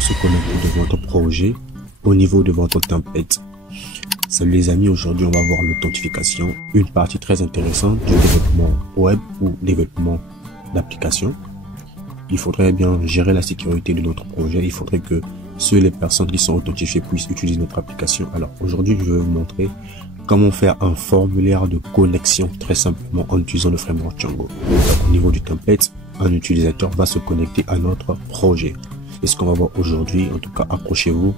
pour se connecter de votre projet au niveau de votre template. Salut les amis, aujourd'hui on va voir l'authentification, une partie très intéressante du développement web ou développement d'application. Il faudrait bien gérer la sécurité de notre projet, il faudrait que les personnes qui sont authentifiées puissent utiliser notre application. Alors aujourd'hui je vais vous montrer comment faire un formulaire de connexion très simplement en utilisant le framework Django. Donc, au niveau du template, un utilisateur va se connecter à notre projet. C'est ce qu'on va voir aujourd'hui, en tout cas accrochez-vous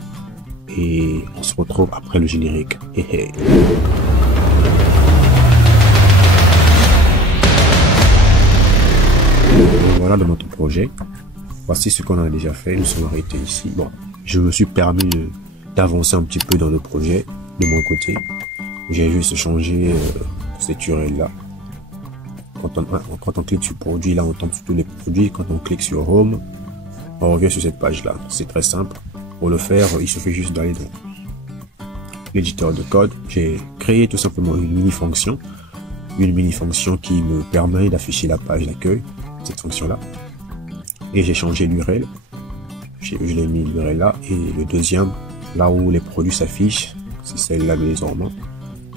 et on se retrouve après le générique. Voilà dans notre projet. Voici ce qu'on a déjà fait. Nous sommes arrêtés ici. Bon, je me suis permis d'avancer un petit peu dans le projet de mon côté. J'ai juste changé cette URL là. Quand on clique sur produit, là on tombe sur tous les produits. Quand on clique sur home, on revient sur cette page là. C'est très simple. Pour le faire, il suffit juste d'aller dans l'éditeur de code. J'ai créé tout simplement une mini-fonction qui me permet d'afficher la page d'accueil, cette fonction-là. Et j'ai changé l'URL. Je l'ai mis l'URL là. Et le deuxième, là où les produits s'affichent, c'est celle-là désormais.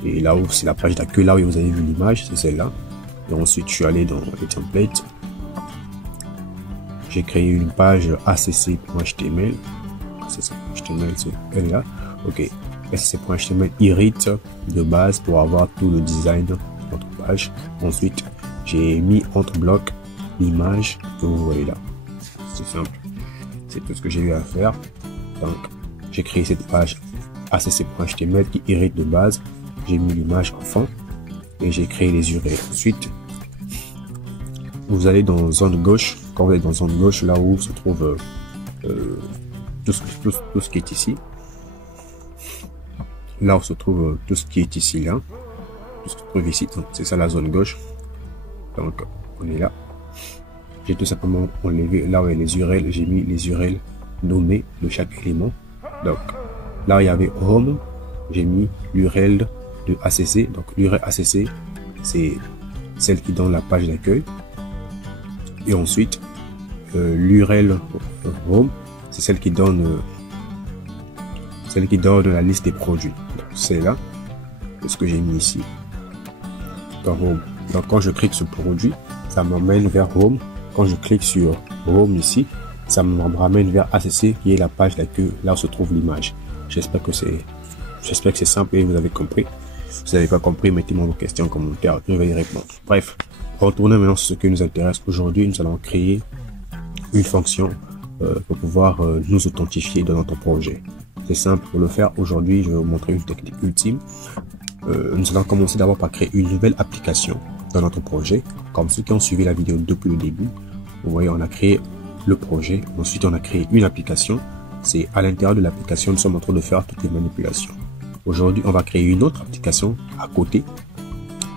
Et là où c'est la page d'accueil, là où vous avez vu l'image, c'est celle-là. Et ensuite, je suis allé dans les templates. J'ai créé une page acc.html. HTML, c'est elle là. Ok. acc.html irrite de base pour avoir tout le design de notre page. Ensuite, j'ai mis entre blocs l'image que vous voyez là. C'est simple. C'est tout ce que j'ai eu à faire. Donc, j'ai créé cette page acc.html qui irrite de base. J'ai mis l'image en fond et j'ai créé les URL. Ensuite, vous allez dans zone gauche. Quand vous êtes dans zone gauche, là où se trouve tout ce qui est ici. Là où se trouve tout ce qui est ici, là. Tout ce qui se trouve ici. C'est ça la zone gauche. Donc, on est là. J'ai tout simplement enlevé là où il y a les URL. J'ai mis les URL nommés de chaque élément. Donc, là où il y avait home, j'ai mis l'URL de ACC. Donc, l'URL ACC, c'est celle qui donne la page d'accueil. Et ensuite, l'URL home, c'est celle qui donne la liste des produits. C'est là, c'est ce que j'ai mis ici dans home. Donc quand je clique sur produit, ça m'emmène vers home. Quand je clique sur home ici, ça me ramène vers ACC qui est la page d'accueil, là où se trouve l'image. J'espère que c'est simple et vous avez compris. Si vous n'avez pas compris, mettez-moi vos questions en commentaire, je vais y répondre. Bref, retournons maintenant sur ce qui nous intéresse. Aujourd'hui, nous allons créer une fonction pour pouvoir nous authentifier dans notre projet. C'est simple, pour le faire aujourd'hui, je vais vous montrer une technique ultime. Nous allons commencer d'abord par créer une nouvelle application dans notre projet. Comme ceux qui ont suivi la vidéo depuis le début, vous voyez, on a créé le projet. Ensuite, on a créé une application. C'est à l'intérieur de l'application, nous sommes en train de faire toutes les manipulations. Aujourd'hui, on va créer une autre application à côté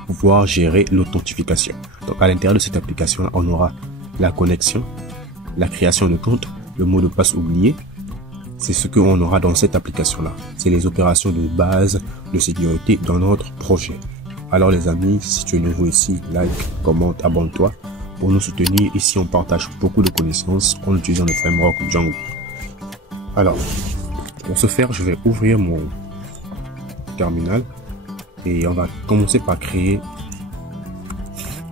pour pouvoir gérer l'authentification. Donc, à l'intérieur de cette application, on aura la connexion, la création de compte, le mot de passe oublié. C'est ce qu'on aura dans cette application-là. C'est les opérations de base de sécurité dans notre projet. Alors les amis, si tu es nouveau ici, like, commente, abonne-toi. Pour nous soutenir, ici on partage beaucoup de connaissances en utilisant le framework Django. Alors, pour ce faire, je vais ouvrir mon terminal et on va commencer par créer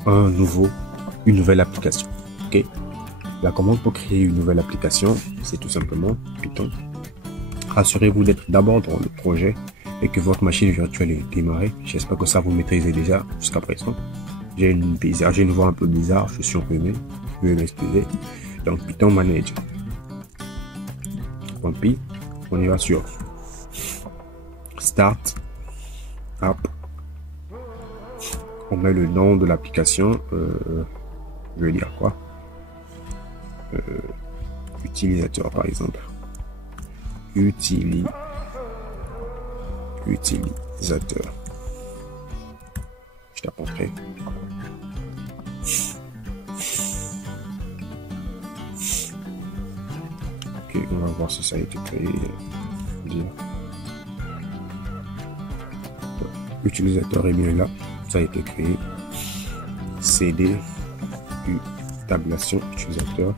une nouvelle application. Ok. La commande pour créer une nouvelle application, c'est tout simplement Python. Rassurez-vous d'être d'abord dans le projet et que votre machine virtuelle est démarrée. J'espère que ça vous maîtrisez déjà jusqu'à présent. J'ai une voix un peu bizarre, je suis imprimé, je vais m'excuser. Donc Python Manage. Puis on y va sur Start App. On met le nom de l'application. Je vais dire quoi? Utilisateur par exemple. Utilisateur. Je t'apporterai. Ok, on va voir si ça a été créé. Utilisateur est bien là, ça a été créé. CD tablation utilisateur.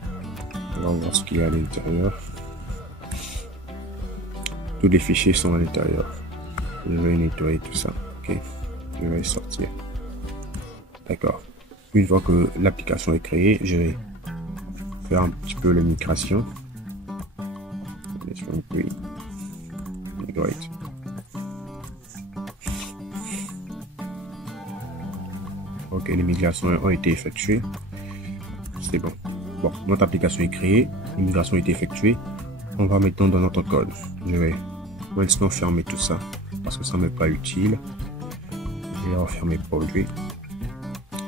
On va voir ce qu'il y a à l'intérieur. tous les fichiers sont à l'intérieur. Je vais nettoyer tout ça. Ok, je vais sortir. D'accord. Une fois que l'application est créée, je vais faire un petit peu la migration. Migrate. Ok, les migrations ont été effectuées. C'est bon. Bon, notre application est créée, les migrations ont été effectuées. On va maintenant dans notre code. Je vais maintenant fermer tout ça parce que ça m'est pas utile. Je vais refermer produit.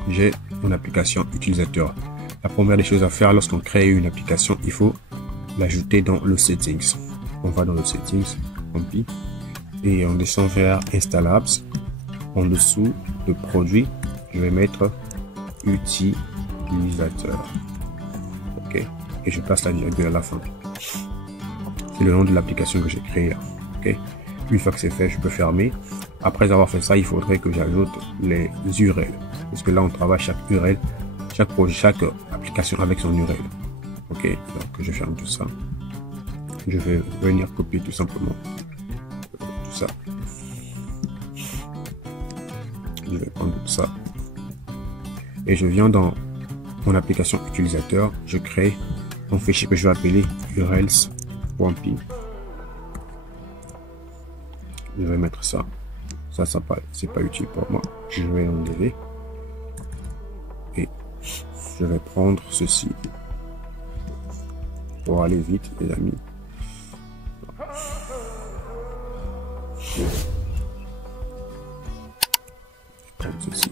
J'ai mon application utilisateur. La première des choses à faire lorsqu'on crée une application, il faut l'ajouter dans le settings. On va dans le settings, compile, et on descend vers Install Apps. En dessous de produit, je vais mettre utilisateur. Ok, et je passe la virgule à la fin. C'est le nom de l'application que j'ai créée là. Ok, une fois que c'est fait, je peux fermer. Après avoir fait ça, il faudrait que j'ajoute les URL, parce que là on travaille chaque URL, chaque projet, chaque application avec son URL. Ok, donc je ferme tout ça. Je vais venir copier tout simplement tout ça. Je vais prendre tout ça et je viens dans mon application utilisateur. Je crée un fichier que je vais appeler urls.py. Je vais mettre ça. Ça c'est pas utile pour moi. Je vais l'enlever et je vais prendre ceci pour aller vite, les amis. Prendre ceci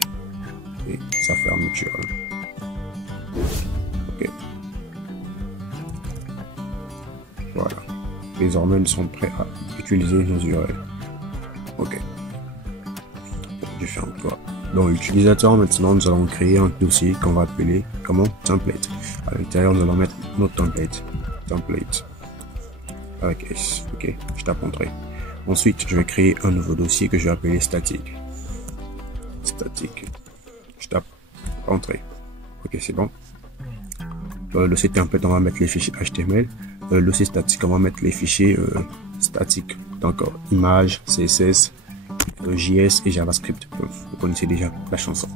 et sa fermeture. Ok. Voilà. Désormais, nous sommes prêts à utiliser nos URL. Ok. Je ferme quoi. Dans l'utilisateur, maintenant, nous allons créer un dossier qu'on va appeler comment template. À l'intérieur, nous allons mettre notre template. Template. Avec S. Ok. Je tape entrée. Ensuite, je vais créer un nouveau dossier que je vais appeler statique. Statique. Je tape entrée. Ok, c'est bon. Dans le dossier template, on va mettre les fichiers HTML. Dans le dossier statique, on va mettre les fichiers statiques. Donc, images, CSS, JS et JavaScript. Vous connaissez déjà la chanson.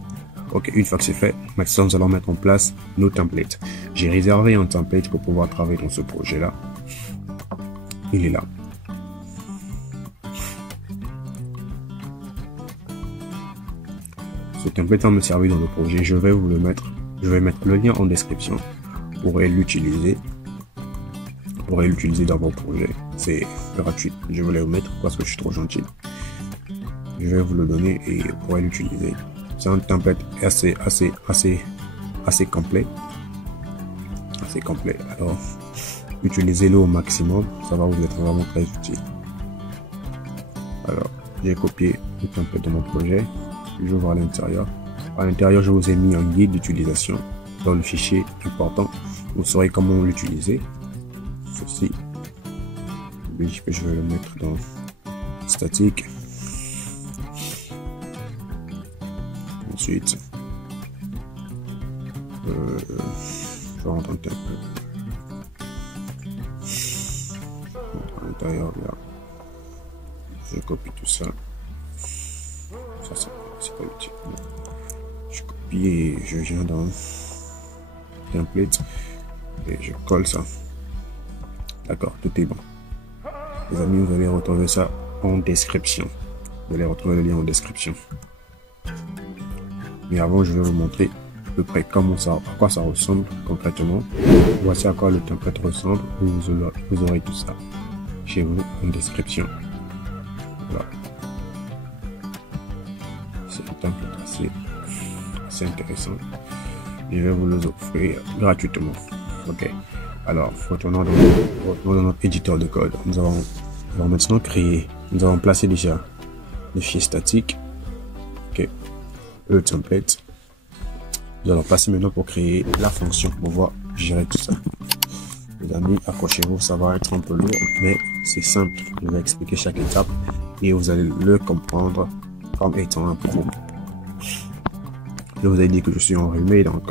Ok, une fois que c'est fait, maintenant nous allons mettre en place nos templates. J'ai réservé un template pour pouvoir travailler dans ce projet-là. Il est là. Ce template va me servir dans le projet. Je vais vous le mettre. Je vais mettre le lien en description. Vous pourrez l'utiliser. Vous pourrez l'utiliser dans vos projets. C'est gratuit. Je vais le mettre parce que je suis trop gentil. Je vais vous le donner et vous pourrez l'utiliser. C'est un template assez complet. Assez complet. Alors, utilisez-le au maximum. Ça va vous être vraiment très utile. Alors, j'ai copié le template de mon projet. J'ouvre à l'intérieur. À l'intérieur, je vous ai mis un guide d'utilisation dans le fichier important. Vous saurez comment l'utiliser. Ceci. Je vais le mettre dans statique. Ensuite, je vais rentrer un peu. À l'intérieur, là. Je copie tout ça. Ça, c'est pas utile. Je copie et je viens dans template et je colle ça. D'accord, tout est bon. Les amis, vous allez retrouver ça en description. Vous allez retrouver le lien en description. Mais avant, je vais vous montrer à peu près comment ça, à quoi ça ressemble concrètement. Voici à quoi le template ressemble. Vous aurez tout ça chez vous en description. Voilà. C'est un template assez intéressant. Je vais vous le offrir gratuitement. Ok. Alors, retournons dans notre éditeur de code. Nous avons maintenant créé, nous avons placé déjà le fichier statique. Ok. Le template. Nous allons passer maintenant pour créer la fonction pour pouvoir gérer tout ça. Les amis, accrochez-vous, ça va être un peu lourd, mais c'est simple. Je vais expliquer chaque étape et vous allez le comprendre comme étant un pro. Je vous ai dit que je suis enrhumé, donc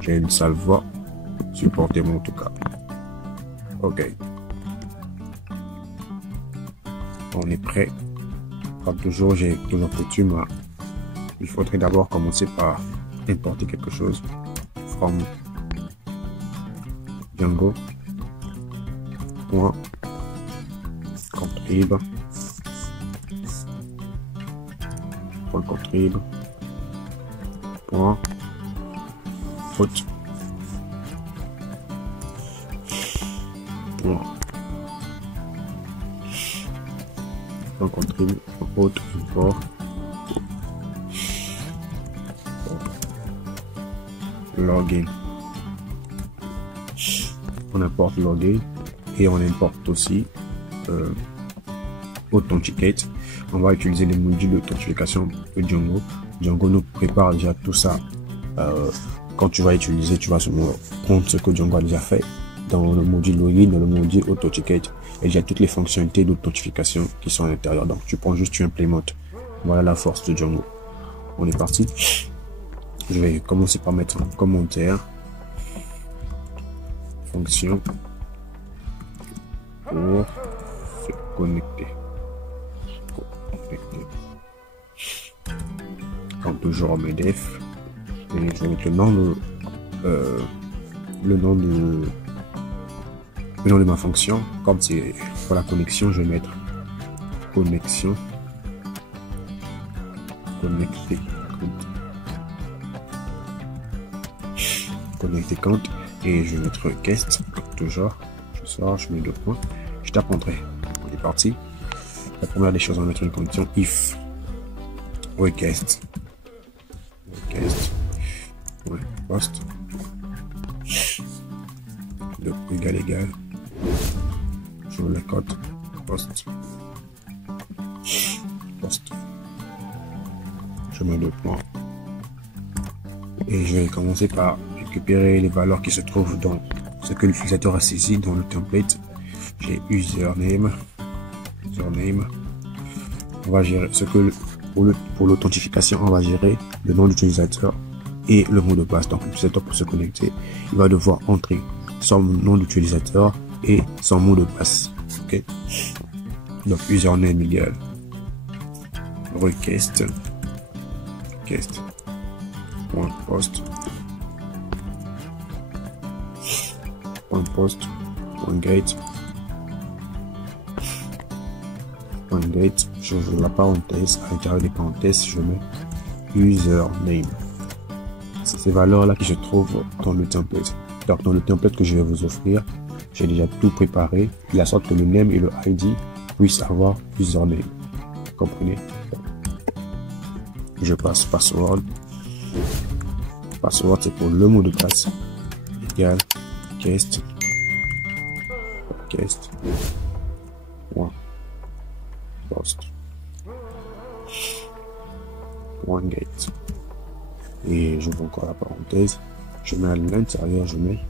j'ai une sale voix. Supportez-moi en tout cas. Ok. on est prêt. Comme toujours, j'ai toujours coutume, il faudrait d'abord commencer par importer quelque chose from Django. Contrib. Contrib. Route. Contrib. Route. Import. Login. On importe login et on importe aussi Authenticate. On va utiliser les modules d'authentification de Django. Django nous prépare déjà tout ça. Quand tu vas utiliser, tu vas prendre ce que Django a déjà fait dans le module login, dans le module Authenticate. Et il y a toutes les fonctionnalités d'authentification qui sont à l'intérieur. Donc tu prends juste, tu implémentes. Voilà la force de Django. On est parti. Je vais commencer par mettre un commentaire. Fonction pour se connecter. Comme toujours en MEDEF. Et je vais mettre le nom de ma fonction. Comme c'est pour la connexion, je vais mettre connexion connecté compte et je vais mettre request toujours. Je sors, je mets 2 points, je tape entrée. On est parti. La première des choses, on va mettre une condition if request ouais, post de égal je le code post je mets 2 points et je vais commencer par récupérer les valeurs qui se trouvent dans ce que l'utilisateur a saisi dans le template. J'ai username. On va gérer ce que pour l'authentification, on va gérer le nom d'utilisateur et le mot de passe. Donc l'utilisateur, pour se connecter, il va devoir entrer son nom d'utilisateur et son mot de passe. Ok. Donc username égale request post gate, j'ouvre la parenthèse, à l'intérieur des parenthèses, je mets username. C'est ces valeurs-là qui se trouvent dans le template. Donc, dans le template que je vais vous offrir, j'ai déjà tout préparé, de la sorte que le name et le ID puissent avoir username. Vous comprenez? Je passe password. Password, c'est pour le mot de passe. Égal request post gate et j'ouvre encore la parenthèse, je mets à l'intérieur, je mets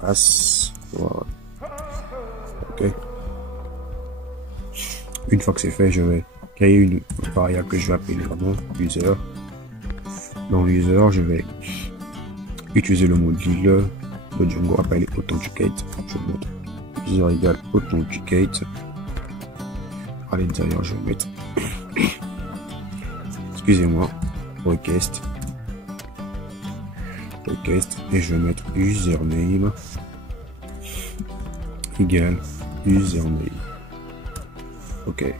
password. Ok, une fois que c'est fait, je vais créer une variable que je vais appeler vraiment user. Dans user, je vais utiliser le module de Django appelé authenticate. Je vais mettre user égale authenticate. À l'intérieur, je vais mettre excusez-moi, request et je vais mettre username égale username. Ok,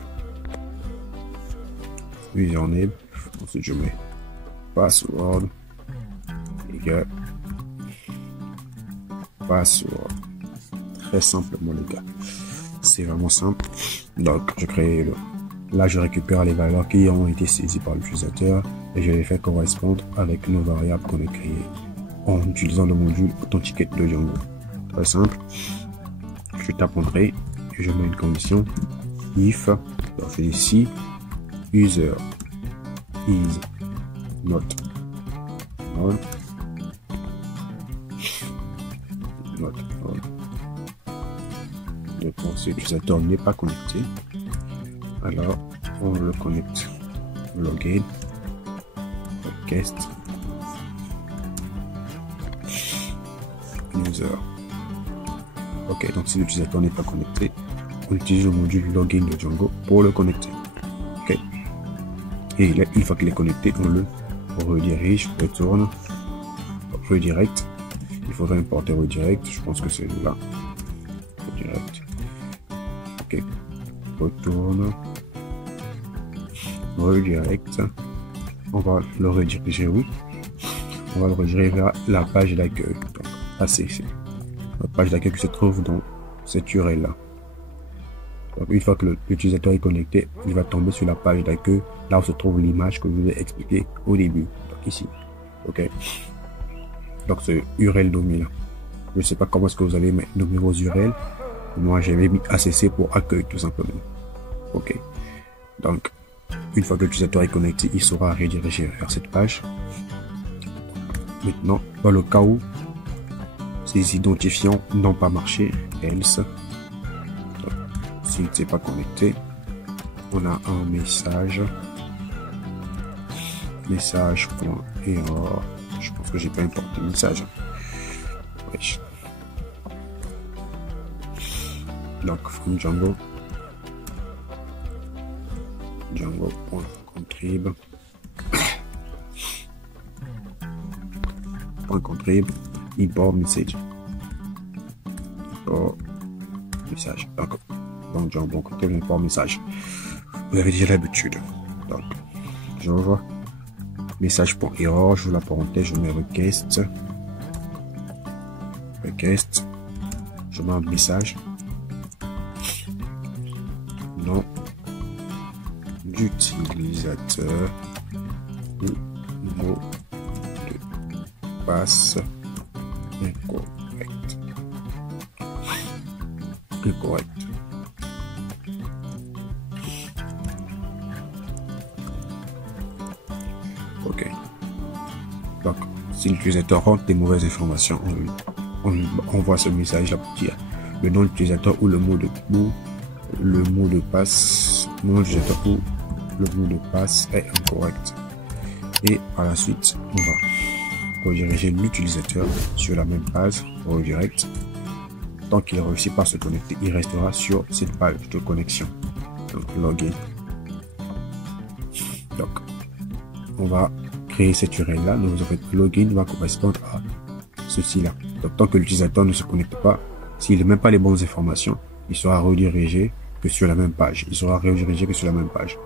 username, ensuite je mets password égale password. Très simplement les gars, c'est vraiment simple. Donc je crée là je récupère les valeurs qui ont été saisies par l'utilisateur et je les fais correspondre avec nos variables qu'on a créées en utilisant le module authenticate de Django. Très simple. Je tape entrée et je mets une condition if, donc je dis si user is not on, donc si l'utilisateur n'est pas connecté, alors on le connecte. Login request user. Ok, donc si l'utilisateur n'est pas connecté, on utilise le module login de Django pour le connecter. Ok. Et là, une fois qu'il est connecté, on le redirige, retourne, redirect. Il faudrait importer redirect. Je pense que c'est là. Redirect. Ok. Retourne. Redirect. On va le rediriger où? On va le rediriger vers la page d'accueil. Donc, c'est la page d'accueil qui se trouve dans cette URL là. Donc, une fois que l'utilisateur est connecté, il va tomber sur la page d'accueil, là où se trouve l'image que je vous ai expliqué au début. Donc ici. Ok. Donc ce URL nommé là. Je ne sais pas comment est-ce que vous allez nommer vos URL. Moi j'avais mis ACC pour accueil tout simplement. Ok. Donc une fois que l'utilisateur est connecté, il sera redirigé vers cette page. Maintenant, dans le cas où ces identifiants n'ont pas marché, else. S'il ne s'est pas connecté, on a un message. Message.error. Je pense que j'ai pas importé le message. Oui. Donc, from Django. Django.contrib. .contrib. Import message. Import message. Donc, Django.contrib, import message. Vous avez déjà l'habitude. Donc, j'ouvre. Message.error, je vous la parenthèse, je mets request. Request. Je mets un message. Nom d'utilisateur ou mot de passe incorrect. Incorrect. Ok. Donc, si l'utilisateur rentre des mauvaises informations, on envoie ce message là pour dire le nom de l'utilisateur ou le mot de passe, nom de l'utilisateur ou le mot de passe est incorrect. Et par la suite, on va rediriger l'utilisateur sur la même page, redirect. Tant qu'il ne réussit pas à se connecter, il restera sur cette page de connexion. Donc, login. Donc, on va créer cette URL là. Donc, en fait, login va correspondre à ceci là. Donc, tant que l'utilisateur ne se connecte pas, s'il n'a même pas les bonnes informations, il sera redirigé que sur la même page. Il sera redirigé que sur la même page.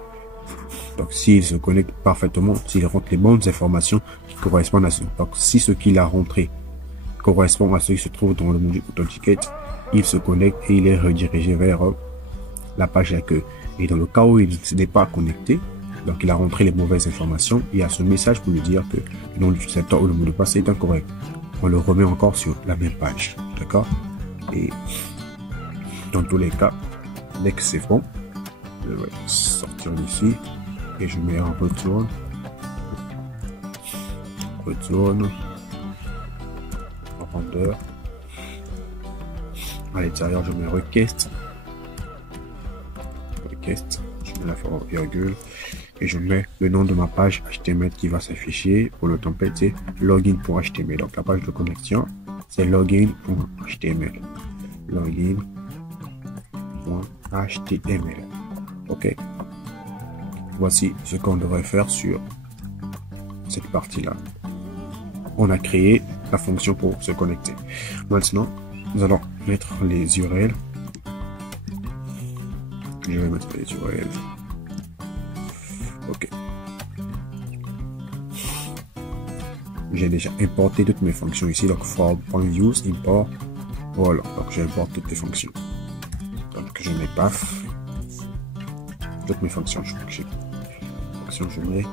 Donc, s'il se connecte parfaitement, s'il rentre les bonnes informations qui correspondent à ce. Donc, si ce qu'il a rentré correspond à ce qui se trouve dans le module Authenticate, il se connecte et il est redirigé vers la page d'accueil. Et dans le cas où il ne s'est pas connecté, donc il a rentré les mauvaises informations, il y a ce message pour lui dire que le nom de l'utilisateur ou le mot de passe est incorrect. On le remet encore sur la même page. D'accord? Et dans tous les cas, dès que c'est bon, je vais sortir d'ici et je mets un retourne. Render. À l'intérieur, je mets request. Je mets la virgule et je mets le nom de ma page HTML qui va s'afficher. Pour le template, c'est login.html. Donc la page de connexion, c'est login.html. Login.html. Ok. Voici ce qu'on devrait faire sur cette partie-là. On a créé la fonction pour se connecter. Maintenant, nous allons mettre les URL. Je vais mettre les URL. Ok. J'ai déjà importé toutes mes fonctions ici. Donc, form.use, import. Voilà. Donc, j'ai importé toutes les fonctions. Donc, je mets paf. Toutes mes fonctions. Je crois que j'ai fonctions, je mets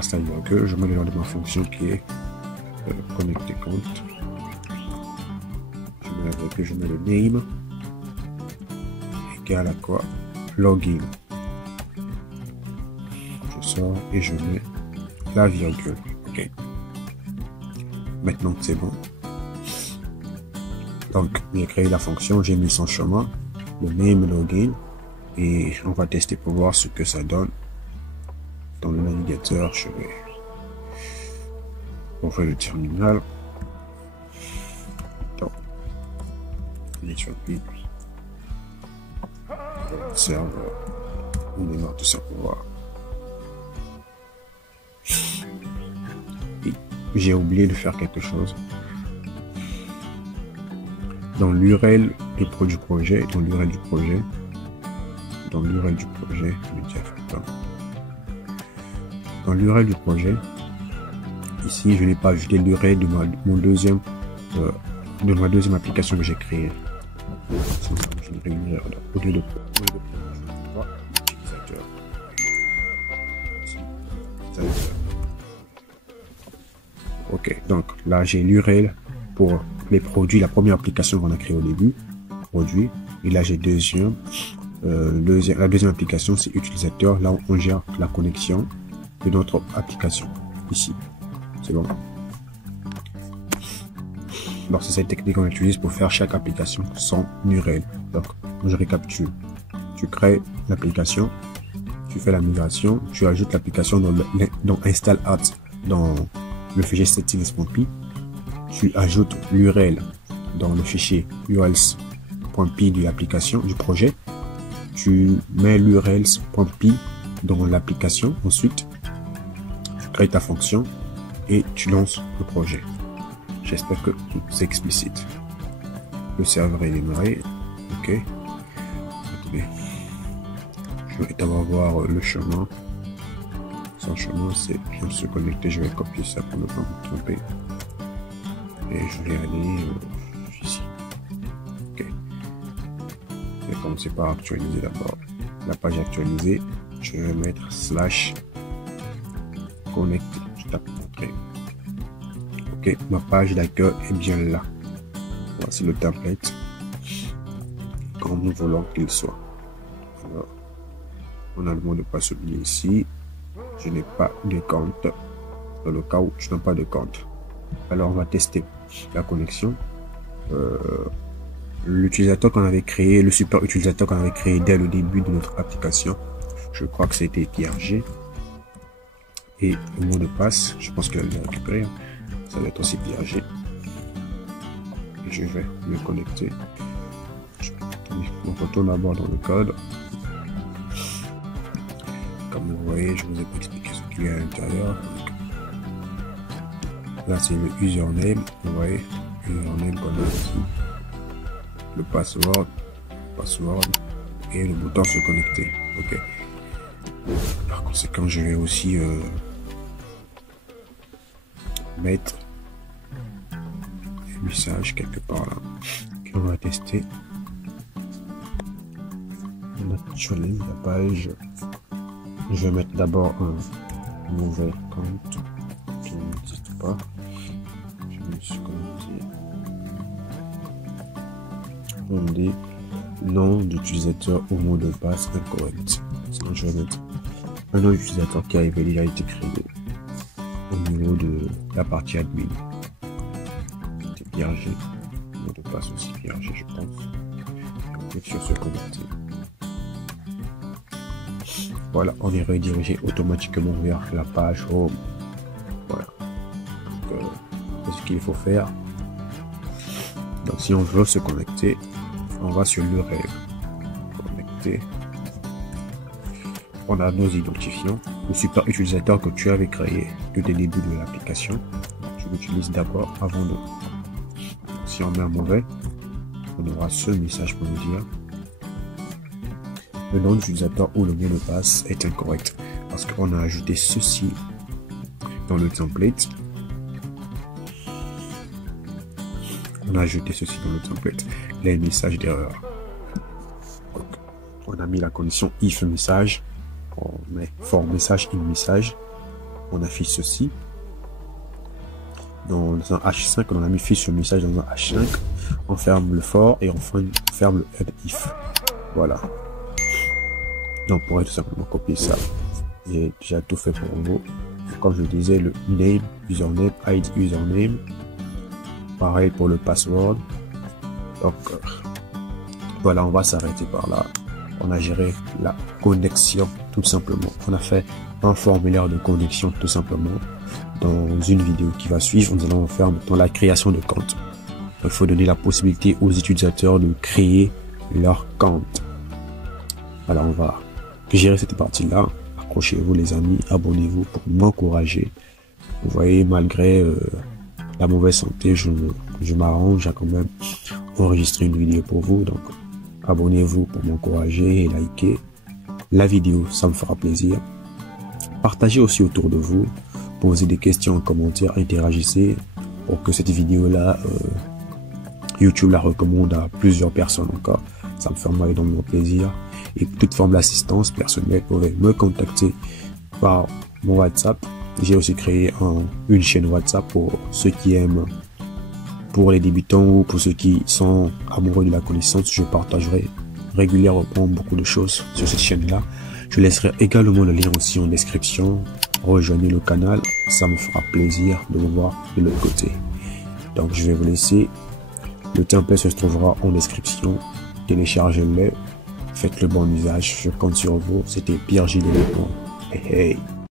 c'est-à-dire que je mets le nom de ma fonction qui est connecter compte. Je mets le name égal à quoi? Login. Je sors et je mets la virgule. Ok. Maintenant c'est bon. Donc j'ai créé la fonction, j'ai mis son chemin, le name login. et on va tester pour voir ce que ça donne. Dans le navigateur, je vais ouvrir le terminal. Donc, serveur, on démarre tout ça pour voir. J'ai oublié de faire quelque chose. Dans l'URL du projet, dans l'URL du projet, dans l'URL du projet, dans l'URL du projet, ici je n'ai pas ajouté l'URL de ma deuxième application que j'ai créée. Je dirais une erreur. Au lieu de utilisateur. Ok, donc là j'ai l'URL pour les produits, la première application qu'on a créée au début, produit, et là j'ai la deuxième application c'est utilisateur, là où on gère la connexion de notre application, ici, c'est bon. Donc c'est cette technique qu'on utilise pour faire chaque application sans URL. Donc je récapitule, tu crées l'application, tu fais la migration, tu ajoutes l'application dans install apps dans le fichier settings.py, tu ajoutes l'URL dans le fichier urls.py de l'application du projet, tu mets l'urls.py dans l'application, ensuite tu crées ta fonction et tu lances le projet. J'espère que c'est explicite. Le serveur est démarré. Ok. Attendez. Je vais d'abord voir le chemin. Son chemin, c'est je viens de se connecter. Je vais copier ça pour ne pas me tromper. Et je vais aller ici. Ok. Je vais commencer par actualiser d'abord. La page actualisée. Je vais mettre / connecter. Je tape entrée. Ok, ma page d'accueil est bien là. Voici le template comme nous voulons qu'il soit. Alors, on a le mot de passe oublié ici. Je n'ai pas de compte. Dans le cas où je n'ai pas de compte. Alors, on va tester la connexion. L'utilisateur qu'on avait créé, le super utilisateur qu'on avait créé dès le début de notre application, je crois que c'était Pierre G. Et le mot de passe, je pense que je l'ai récupéré. Ça va être aussi piégé. Et je vais me connecter. On retourne d'abord dans le code. Comme vous voyez, je vous ai expliqué ce qu'il y a à l'intérieur. Là, c'est le username. Vous voyez, username qu'on a ici. Le password et le bouton se connecter. Ok. Par conséquent, je vais aussi mettre un message quelque part là qu'on va tester. On actualise la page. Je vais mettre d'abord un mauvais compte qui n'existe pas. Je me suis connecté. On dit nom d'utilisateur ou mot de passe incorrect. Sinon je vais mettre un nom d'utilisateur qui a déjà été créé au niveau de la partie admin. C'est Pierre G. Le mot de passe aussi Pierre G, je pense. Et on clique sur se connecter. Voilà, on est redirigé automatiquement vers la page home. Voilà. Donc, c'est ce qu'il faut faire. Donc, si on veut se connecter, on va sur l'URL. Connecter. On a nos identifiants, le super utilisateur que tu avais créé dès le début de l'application. Je l'utilise d'abord avant de. Si on met un mauvais, on aura ce message pour nous dire le nom d'utilisateur ou le mot de passe est incorrect parce qu'on a ajouté ceci dans le template. On a ajouté ceci dans le template. Les messages d'erreur. On a mis la condition if message. On met for message in message. On affiche ceci. Dans un H5, on a mis fiche message dans un H5. On ferme le for et on ferme le head if. Voilà. Donc, on pourrait tout simplement copier ça. J'ai déjà tout fait pour vous. Comme je disais, le name, username, ID username. Pareil pour le password. Donc, voilà, on va s'arrêter par là. on a géré la connexion tout simplement. On a fait un formulaire de connexion tout simplement. Dans une vidéo qui va suivre, nous allons faire maintenant la création de compte. Il faut donner la possibilité aux utilisateurs de créer leur compte. Alors on va gérer cette partie-là. Accrochez-vous les amis, abonnez-vous pour m'encourager. Vous voyez, malgré la mauvaise santé, je m'arrange à quand même enregistrer une vidéo pour vous. Donc abonnez-vous pour m'encourager et likez la vidéo, ça me fera plaisir. Partagez aussi autour de vous, posez des questions en commentaire, interagissez pour que cette vidéo-là, YouTube la recommande à plusieurs personnes encore. Ça me fera énormément plaisir. Et toute forme d'assistance personnelle, vous pouvez me contacter par mon WhatsApp. J'ai aussi créé une chaîne WhatsApp pour ceux qui aiment, pour les débutants ou pour ceux qui sont amoureux de la connaissance. Je partagerai régulièrement beaucoup de choses sur cette chaîne-là. Je laisserai également le lien aussi en description. Rejoignez le canal, ça me fera plaisir de vous voir de l'autre côté. Donc je vais vous laisser. Le template se trouvera en description. Téléchargez-le. Faites le bon usage. Je compte sur vous. C'était Pierre J. Hey, hey.